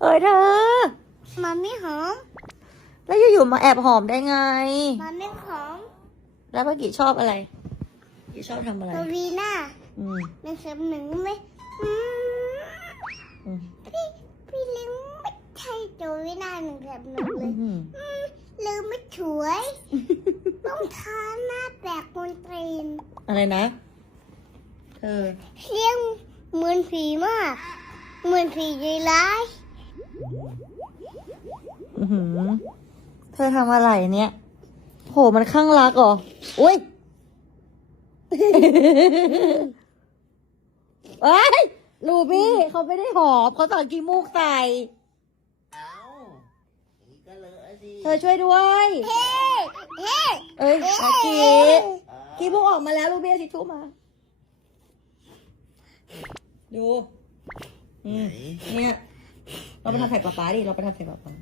เอ้ยเธอ มันไม่หอม แล้วอยู่ๆมาแอบหอมได้ไง มันไม่หอม แล้วเมื่อกี้ชอบอะไรกี่ชอบทำอะไร ตัววีน่า อืม หนึ่งเสริมหนึ่งไม่อืม พี่ลืมไม่ใช่ตัววีน่าหนึ่งเสริมหนึ่งเลย อืม ลืมไม่สวย ต้องทาหน้าแปลกมนตรีน อะไรนะเออ เลี้ยงเหมือนผีมาก เหมือนผีใจร้าย อือหือเธอทำอะไรเนี่ยโหมันข้างรักเหรออุ้ย เอ้ยลูบี้เขาไม่ได้หอมเขาสั่งขี้มูกใส่ เอาอีกก็เลอะสิ เธอช่วยด้วย เฮ้เฮ้ เอ้ยอากีขี้มูกออกมาแล้วลูบี้เอาทิชชู่มา ดูอืมเนี่ยเราไปทำใส่ป๊าป๊าดิเราไปทำใส่ป๊าป๊า